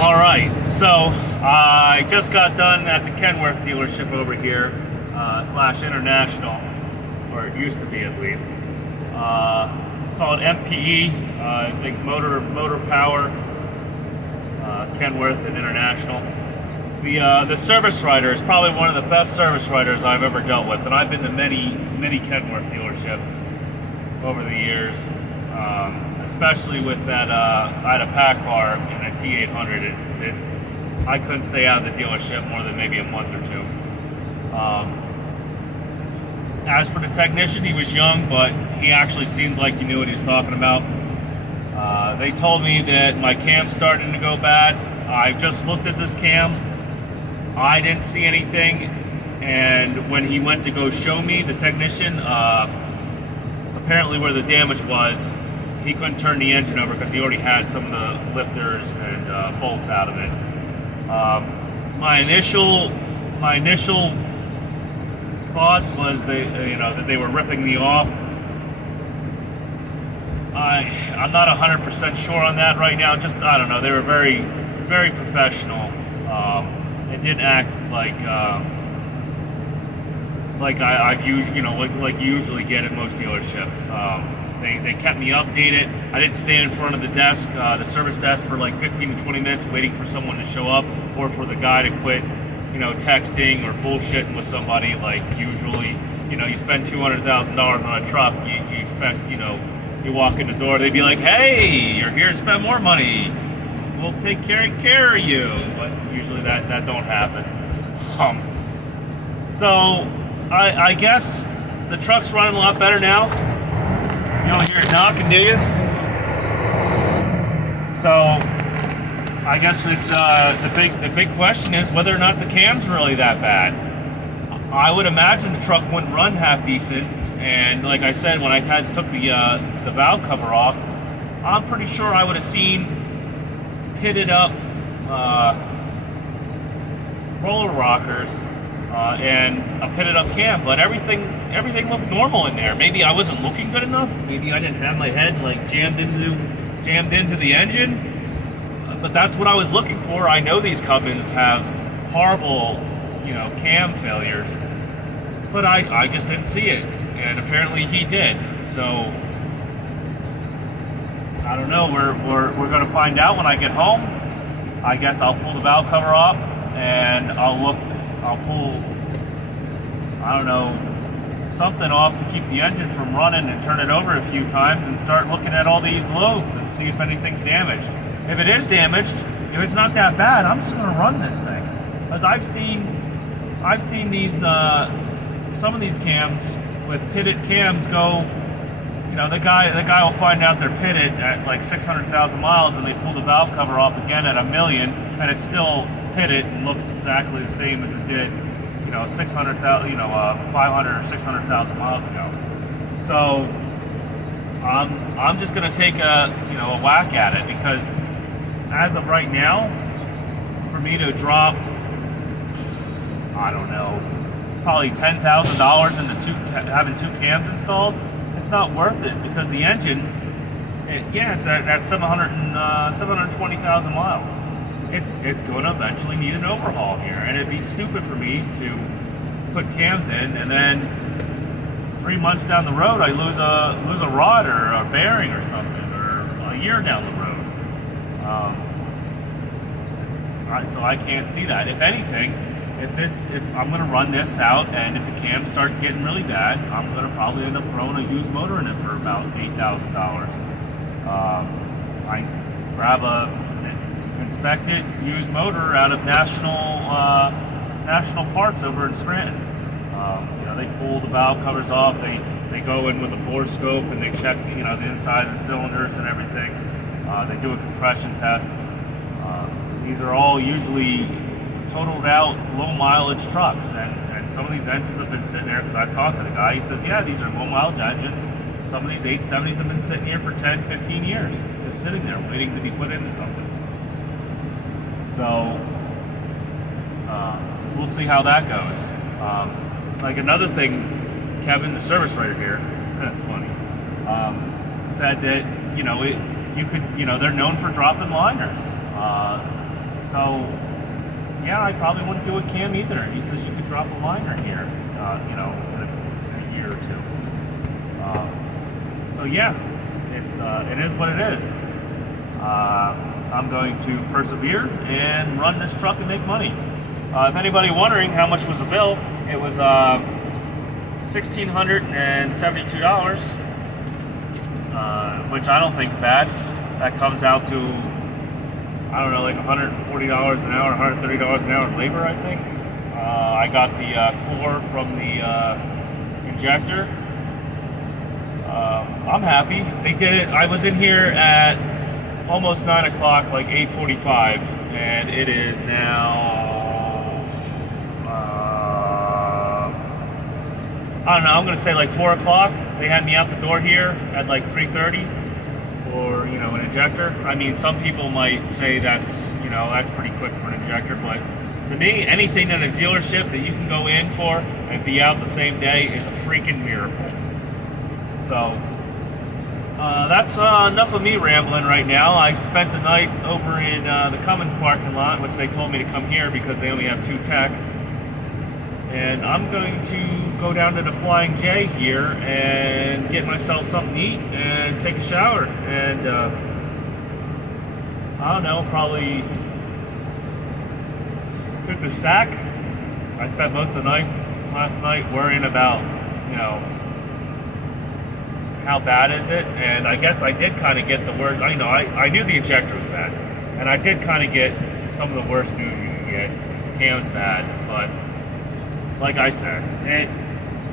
All right, so I just got done at the Kenworth dealership over here, slash International, or it used to be at least. It's called MPE, I think Motor Power, Kenworth and International. The service writer is probably one of the best service writers I've ever dealt with, and I've been to many Kenworth dealerships over the years. Especially with that, I had a PACCAR and a T800. I couldn't stay out of the dealership more than maybe a month or two. As for the technician, he was young, but he actually seemed like he knew what he was talking about. They told me that my cam's starting to go bad. I just looked at this cam. I didn't see anything, and when he went to go show me, the technician, apparently where the damage was, he couldn't turn the engine over because he already had some of the lifters and bolts out of it. My initial thoughts was that they were ripping me off. I'm not 100% sure on that right now. Just I don't know. They were very professional. It didn't act like I've used, like you usually get at most dealerships. They kept me updated. I didn't stand in front of the desk, the service desk, for like 15 to 20 minutes waiting for someone to show up or for the guy to quit, texting or bullshitting with somebody like usually. You spend $200,000 on a truck, you expect, you walk in the door, they'd be like, hey, you're here to spend more money. We'll take care of you. But usually that don't happen. So I guess the truck's running a lot better now. You don't hear it knocking, do you? So I guess it's the big question is whether or not the cam's really that bad. I would imagine the truck wouldn't run half decent, and like I said, when I took the valve cover off, I'm pretty sure I would have seen pitted up roller rockers and a pitted up cam, but everything looked normal in there. Maybe I wasn't looking good enough. Maybe I didn't have my head like jammed into the engine. But that's what I was looking for. I know these Cubbins have horrible, cam failures, but I just didn't see it, and apparently he did. So I don't know. We're gonna find out when I get home. I guess I'll pull the valve cover off and I'll pull, I don't know, something off to keep the engine from running and turn it over a few times and start looking at all these loads and see if anything's damaged. If it is damaged, if it's not that bad, I'm just gonna run this thing. Because I've seen these, some of these cams with pitted cams go, the guy will find out they're pitted at like 600,000 miles and they pull the valve cover off again at 1,000,000 and it's still pitted and looks exactly the same as it did, 600,000, 500 or 600,000 miles ago. So I'm just gonna take a whack at it, because as of right now, for me to drop, I don't know, probably $10,000 into having two cams installed, it's not worth it, because the engine, it's at 720,000 miles. It's going to eventually need an overhaul here, and it'd be stupid for me to put cams in and then 3 months down the road I lose a rod or a bearing or something, or a year down the road. So I can't see that. If anything, if I'm going to run this out, and if the cam starts getting really bad, I'm going to probably end up throwing a used motor in it for about $8,000. I grab a inspected used motor out of National Parts over in Scranton. They pull the valve covers off. They go in with a bore scope and they check the inside of the cylinders and everything. They do a compression test. These are all usually totaled out low mileage trucks, and some of these engines have been sitting there, because I've talked to the guy. He says, yeah, these are low mileage engines. Some of these 870s have been sitting here for 10, 15 years, just sitting there waiting to be put into something. So we'll see how that goes. Like another thing, Kevin, the service writer here, that's funny, said that they're known for dropping liners. So yeah, I probably wouldn't do it Cam either. He says you could drop a liner here, in a year or two. So yeah, it is what it is. I'm going to persevere and run this truck and make money. If anybody wondering how much was the bill, it was $1,672, which I don't think is bad. That comes out to, I don't know, like $140 an hour, $130 an hour in labor, I think. I got the core from the injector. I'm happy. They did it. I was in here at almost 9 o'clock, like 8:45, and it is now, I don't know, I'm going to say like 4 o'clock. They had me out the door here at like 3:30 for, an injector. I mean, some people might say that's pretty quick for an injector, but to me, anything at a dealership that you can go in for and be out the same day is a freaking miracle. So, that's enough of me rambling right now. I spent the night over in the Cummins parking lot, which they told me to come here because they only have 2 techs. And I'm going to go down to the Flying J here and get myself something to eat and take a shower. And, I don't know, probably hit the sack. I spent most of the night last night worrying about, how bad is it? And I guess I did kind of get the worst. I knew the injector was bad, and I did kind of get some of the worst news you can get. The cam's bad, but like I said,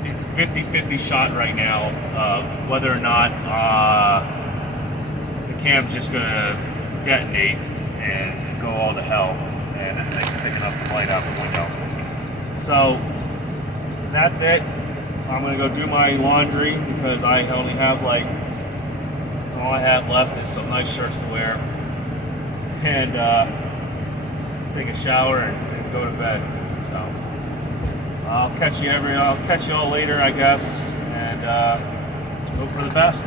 it's a 50-50 shot right now of whether or not the cam's just gonna detonate and go all to hell, and this thing's picking up the light out the window. So that's it. I'm gonna go do my laundry because I only have all I have left is some nice shirts to wear, and take a shower and go to bed. So I'll catch you all later, I guess, and hope for the best.